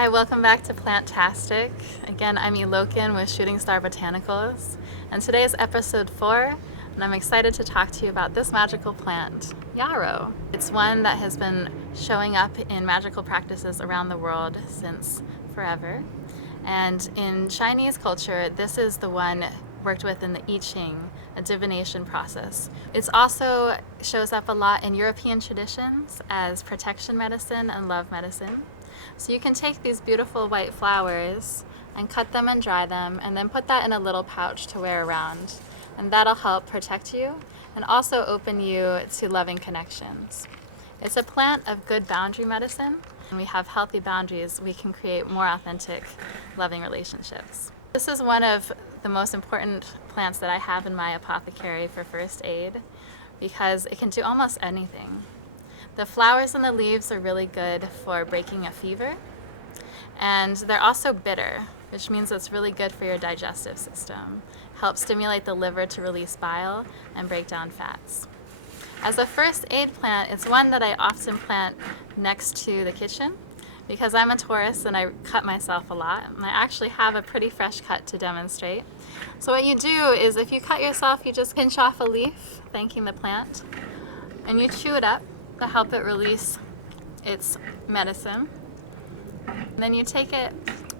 Hi, welcome back to Plantastic. Again, I'm Elokin with Shooting Star Botanicals, and today is episode 4, and I'm excited to talk to you about this magical plant, Yarrow. It's one that has been showing up in magical practices around the world since forever, and in Chinese culture, this is the one worked with in the I Ching, a divination process. It also shows up a lot in European traditions as protection medicine and love medicine. So you can take these beautiful white flowers and cut them and dry them and then put that in a little pouch to wear around. And that'll help protect you and also open you to loving connections. It's a plant of good boundary medicine. When we have healthy boundaries, we can create more authentic, loving relationships. This is one of the most important plants that I have in my apothecary for first aid because it can do almost anything. The flowers and the leaves are really good for breaking a fever, and they're also bitter, which means it's really good for your digestive system. Helps stimulate the liver to release bile and break down fats. As a first aid plant, it's one that I often plant next to the kitchen because I'm a Taurus and I cut myself a lot. And I actually have a pretty fresh cut to demonstrate. So what you do is if you cut yourself, you just pinch off a leaf, thanking the plant, and you chew it up to help it release its medicine. And then you take it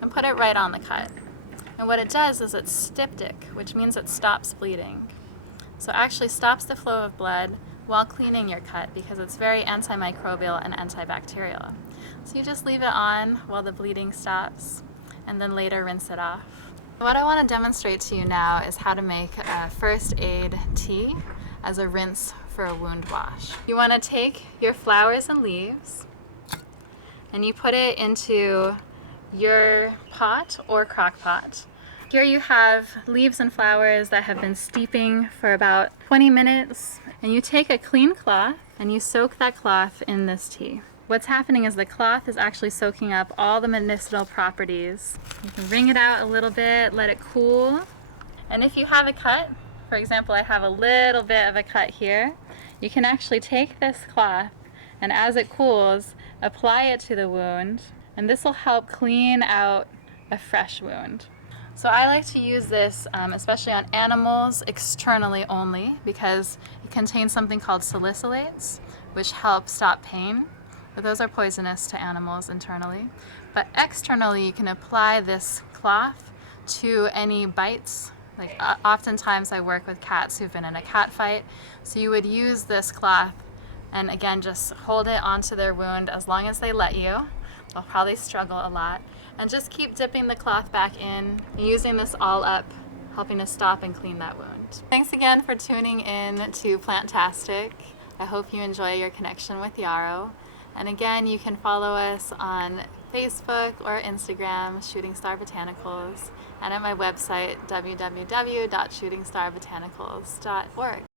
and put it right on the cut. And what it does is it's styptic, which means it stops bleeding. So it actually stops the flow of blood while cleaning your cut because it's very antimicrobial and antibacterial. So you just leave it on while the bleeding stops and then later rinse it off. What I want to demonstrate to you now is how to make a first aid tea as a rinse for a wound wash. You want to take your flowers and leaves and you put it into your pot or crock pot. Here you have leaves and flowers that have been steeping for about 20 minutes, and you take a clean cloth and you soak that cloth in this tea. What's happening is the cloth is actually soaking up all the medicinal properties. You can wring it out a little bit, let it cool. And if you have a cut, for example, I have a little bit of a cut here, you can actually take this cloth and as it cools, apply it to the wound, and this will help clean out a fresh wound. So I like to use this, especially on animals, externally only, because it contains something called salicylates, which help stop pain. But those are poisonous to animals internally. But externally, you can apply this cloth to any bites. Like oftentimes I work with cats who've been in a cat fight. So you would use this cloth and again, just hold it onto their wound as long as they let you. They'll probably struggle a lot. And just keep dipping the cloth back in, using this all up, helping to stop and clean that wound. Thanks again for tuning in to Plantastic. I hope you enjoy your connection with Yarrow. And again, you can follow us on Facebook or Instagram, Shooting Star Botanicals, and at my website, www.shootingstarbotanicals.org.